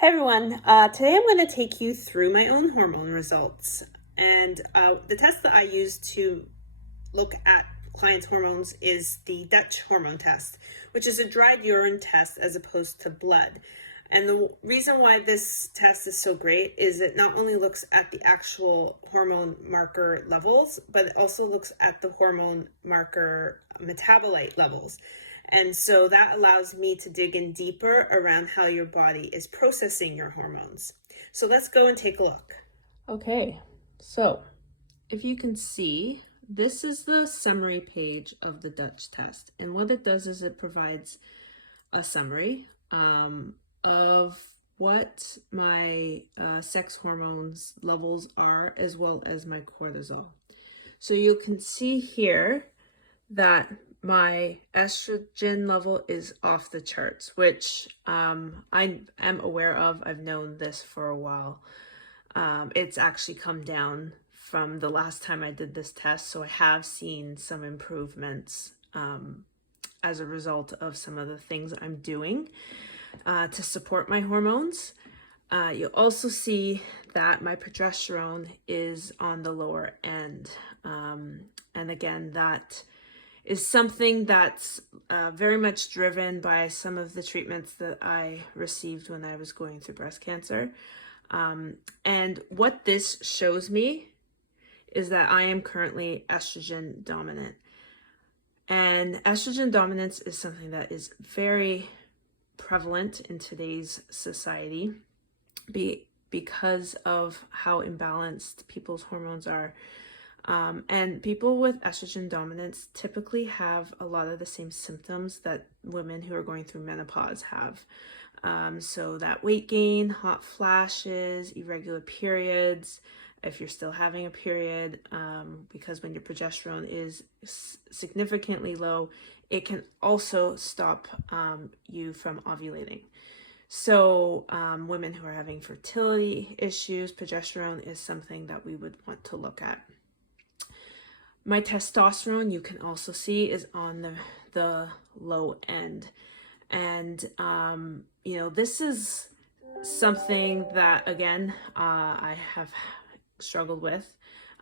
Hi everyone. Today I'm going to take you through my own hormone results. And the test that I use to look at clients' hormones is the DUTCH hormone test, which is a dried urine test as opposed to blood. And the reason why this test is so great is it not only looks at the actual hormone marker levels, but it also looks at the hormone marker metabolite levels. And so that allows me to dig in deeper around how your body is processing your hormones. So let's go and take a look. Okay, so if you can see, this is the summary page of the DUTCH test. And what it does is it provides a summary of what my sex hormones levels are, as well as my cortisol. So you can see here that my estrogen level is off the charts, which I am aware of. I've known this for a while. It's actually come down from the last time I did this test, so I have seen some improvements as a result of some of the things I'm doing to support my hormones. You'll also see that my progesterone is on the lower end. And again, that is something that's very much driven by some of the treatments that I received when I was going through breast cancer. And what this shows me is that I am currently estrogen dominant. And estrogen dominance is something that is very prevalent in today's society because of how imbalanced people's hormones are. And people with estrogen dominance typically have a lot of the same symptoms that women who are going through menopause have. So that weight gain, hot flashes, irregular periods, if you're still having a period, because when your progesterone is significantly low, it can also stop you from ovulating. So women who are having fertility issues, progesterone is something that we would want to look at. My testosterone, you can also see, is on the low end. And, this is something that, again, I have struggled with.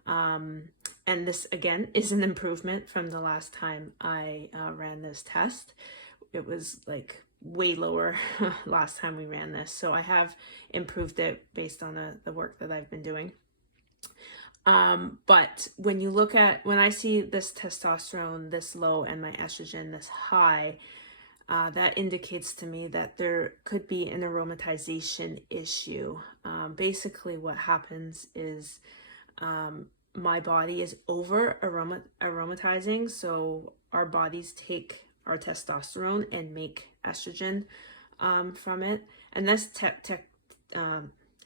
And this, again, is an improvement from the last time I ran this test. It was like way lower last time we ran this. So I have improved it based on the work that I've been doing. But when I see this testosterone this low and my estrogen this high, that indicates to me that there could be an aromatization issue. Basically what happens is my body is over aromatizing. So our bodies take our testosterone and make estrogen from it. And this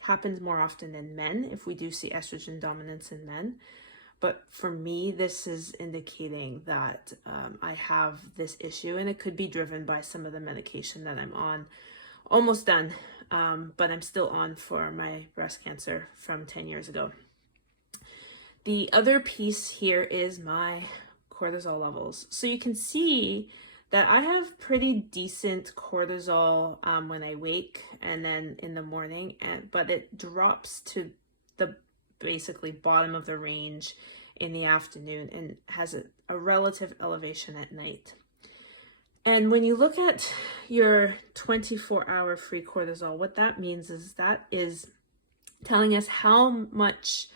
happens more often in men if we do see estrogen dominance in men. But for me, this is indicating that I have this issue, and it could be driven by some of the medication that I'm on. Almost done, but I'm still on for my breast cancer from 10 years ago. The other piece here is my cortisol levels. So you can see that I have pretty decent cortisol when I wake and then in the morning, but it drops to the basically bottom of the range in the afternoon and has a relative elevation at night. And when you look at your 24-hour free cortisol, what that means is that is telling us how much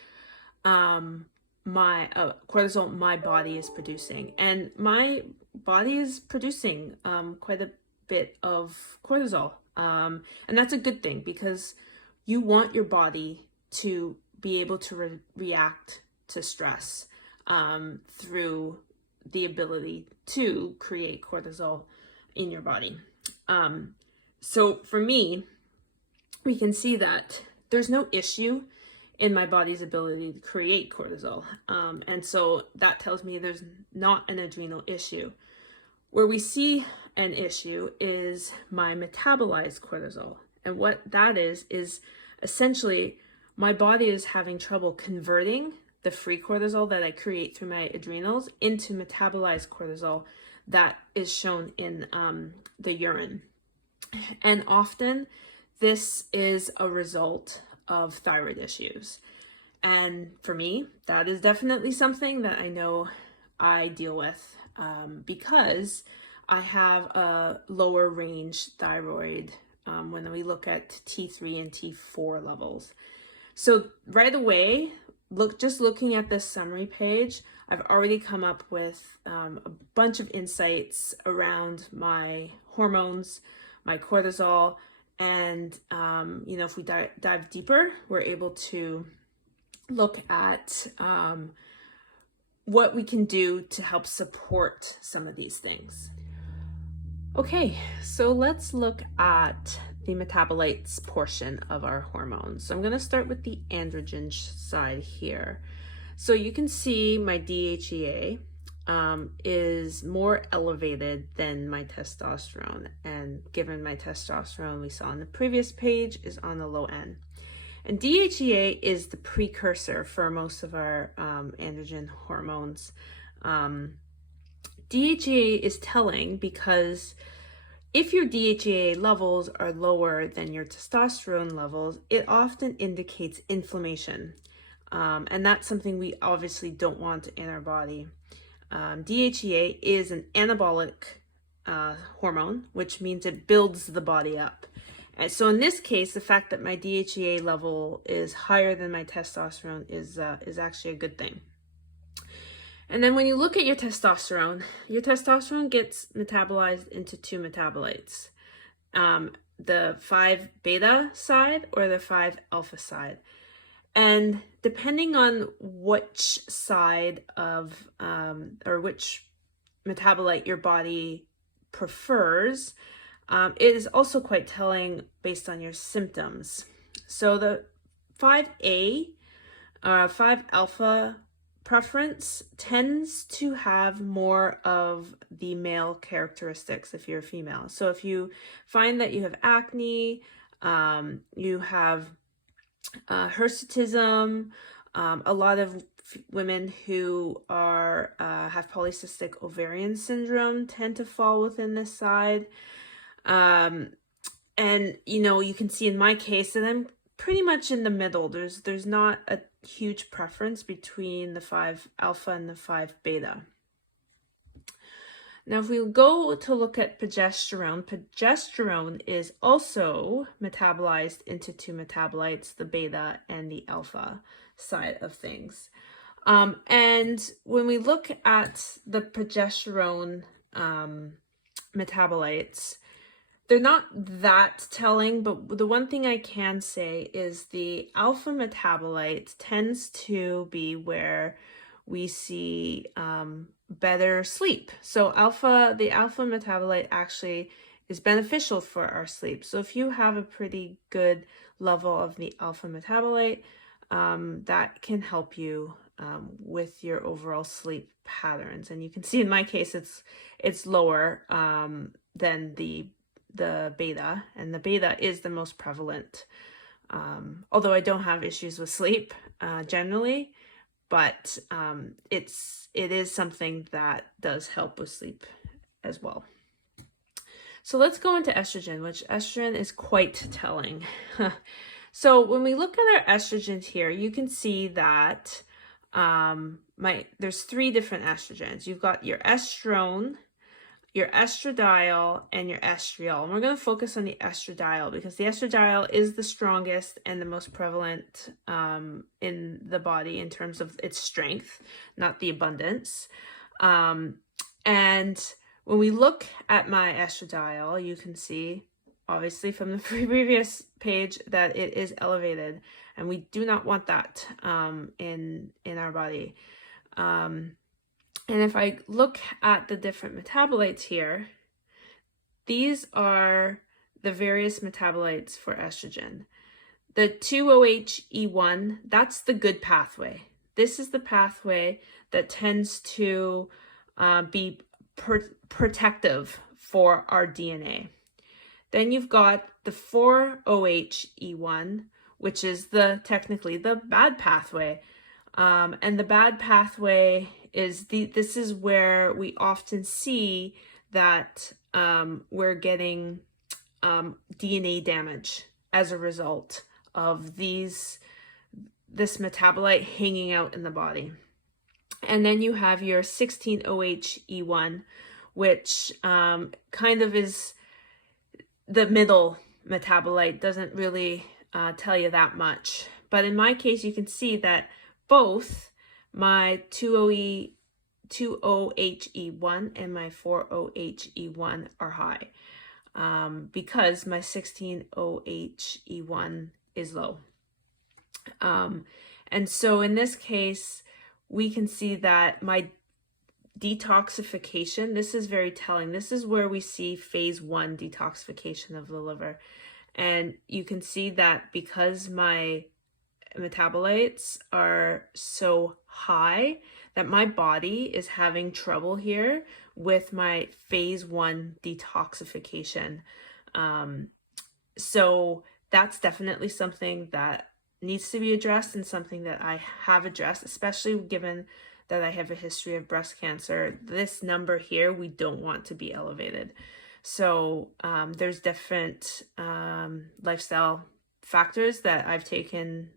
my cortisol my body is producing. And my body is producing quite a bit of cortisol. And that's a good thing, because you want your body to be able to react to stress through the ability to create cortisol in your body. So for me, we can see that there's no issue in my body's ability to create cortisol. And so that tells me there's not an adrenal issue. Where we see an issue is my metabolized cortisol. And what that is essentially my body is having trouble converting the free cortisol that I create through my adrenals into metabolized cortisol that is shown in the urine. And often this is a result of thyroid issues. And for me, that is definitely something that I know I deal with because I have a lower range thyroid when we look at T3 and T4 levels. So right away, just looking at this summary page, I've already come up with a bunch of insights around my hormones, my cortisol, and if we dive deeper, we're able to look at what we can do to help support some of these things. Okay, so let's look at the metabolites portion of our hormones. So I'm going to start with the androgen side here. So you can see my DHEA is more elevated than my testosterone, and given my testosterone we saw on the previous page is on the low end. And DHEA is the precursor for most of our androgen hormones. DHEA is telling because if your DHEA levels are lower than your testosterone levels, it often indicates inflammation. And that's something we obviously don't want in our body. DHEA is an anabolic hormone, which means it builds the body up. And so in this case, the fact that my DHEA level is higher than my testosterone is actually a good thing. And then when you look at your testosterone gets metabolized into two metabolites, the 5-beta side or the 5-alpha side. And depending on which side of, or which metabolite your body prefers, it is also quite telling based on your symptoms. So the 5A, 5-alpha preference tends to have more of the male characteristics if you're a female. So if you find that you have acne, you have hirsutism, a lot of women who are have polycystic ovarian syndrome tend to fall within this side. And you can see in my case that I'm pretty much in the middle. There's not a huge preference between the 5-alpha and the 5-beta. Now, if we go to look at progesterone is also metabolized into two metabolites, the beta and the alpha side of things. And when we look at the progesterone metabolites, they're not that telling, but the one thing I can say is the alpha metabolite tends to be where we see better sleep. So the alpha metabolite actually is beneficial for our sleep. So if you have a pretty good level of the alpha metabolite, that can help you with your overall sleep patterns. And you can see in my case, it's lower than the beta, and the beta is the most prevalent. Although I don't have issues with sleep generally, but it is something that does help with sleep as well. So let's go into estrogen, which estrogen is quite telling. So when we look at our estrogens here, you can see that there's 3 different estrogens. You've got your estrone, your estradiol, and your estriol. And we're going to focus on the estradiol because the estradiol is the strongest and the most prevalent in the body in terms of its strength, not the abundance. And when we look at my estradiol, you can see, obviously from the previous page, that it is elevated, and we do not want that in our body. And if I look at the different metabolites here, these are the various metabolites for estrogen. The 2-OHE1, that's the good pathway. This is the pathway that tends to be protective for our DNA. Then you've got the 4-OHE1, which is technically the bad pathway. And the bad pathway this is where we often see that we're getting DNA damage as a result of this metabolite hanging out in the body. And then you have your 16-OHE1, which kind of is the middle metabolite, doesn't really tell you that much. But in my case, you can see that both my 2-OHE1 and my 4-OHE1 are high, because my 16-OHE1 is low. And so in this case, we can see that my detoxification, this is very telling. This is where we see phase 1 detoxification of the liver. And you can see that because my metabolites are so high, that my body is having trouble here with my phase 1 detoxification. So that's definitely something that needs to be addressed, and something that I have addressed, especially given that I have a history of breast cancer. This number here, we don't want to be elevated. So there's different lifestyle factors that I've taken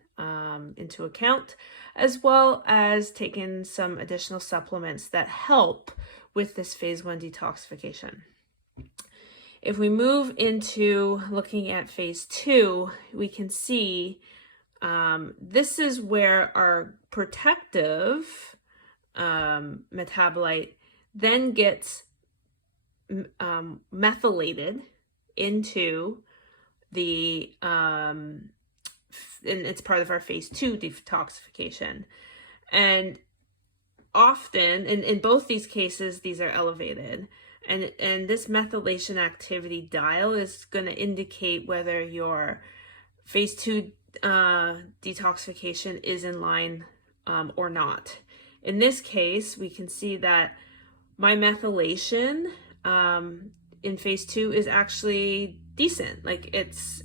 into account, as well as taken some additional supplements that help with this phase 1 detoxification. If we move into looking at phase 2, we can see this is where our protective metabolite then gets methylated into the, and it's part of our phase 2 detoxification. And often, in both these cases, these are elevated. And this methylation activity dial is going to indicate whether your phase 2 detoxification is in line or not. In this case, we can see that my methylation in phase 2 is actually decent. Like it's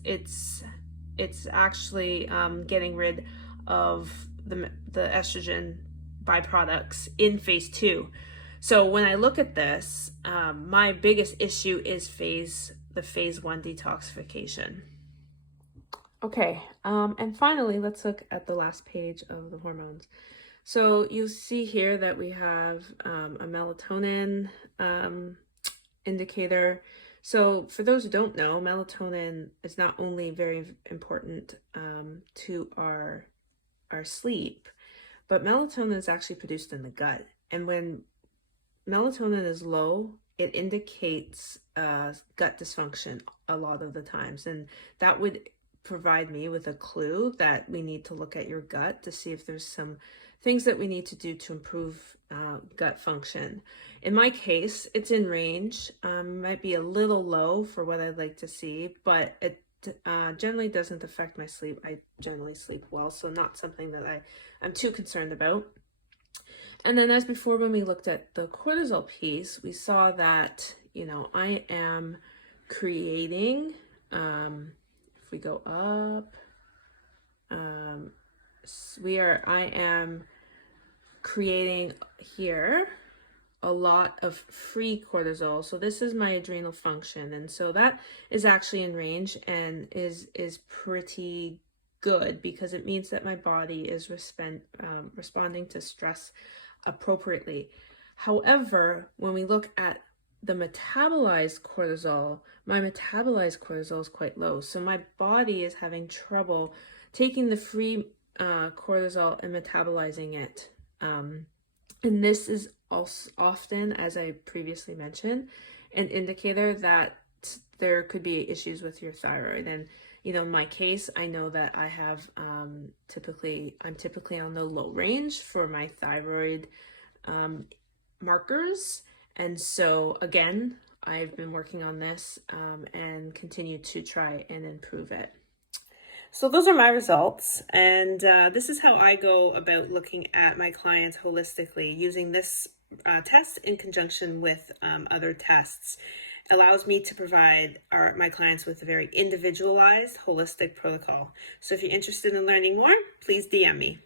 actually getting rid of the estrogen byproducts in phase 2. So when I look at this, my biggest issue is the phase 1 detoxification. Okay, and finally, let's look at the last page of the hormones. So you see here that we have a melatonin indicator. So for those who don't know, melatonin is not only very important to our sleep, but melatonin is actually produced in the gut. And when melatonin is low, it indicates gut dysfunction a lot of the times. And that would provide me with a clue that we need to look at your gut to see if there's some things that we need to do to improve gut function. In my case, it's in range. Might be a little low for what I'd like to see, but it generally doesn't affect my sleep. I generally sleep well, so not something that I'm too concerned about. And then as before, when we looked at the cortisol piece, we saw that, I am creating, if we go up, I am creating here a lot of free cortisol. So this is my adrenal function. And so that is actually in range and is pretty good, because it means that my body is responding to stress appropriately. However, when we look at the metabolized cortisol, my metabolized cortisol is quite low. So my body is having trouble taking the free cortisol and metabolizing it. And this is also often, as I previously mentioned, an indicator that there could be issues with your thyroid. And in my case, I know that I have I'm typically on the low range for my thyroid markers. And so again, I've been working on this and continue to try and improve it. So those are my results, and this is how I go about looking at my clients holistically, using this test in conjunction with other tests. It allows me to provide my clients with a very individualized, holistic protocol. So if you're interested in learning more, please DM me.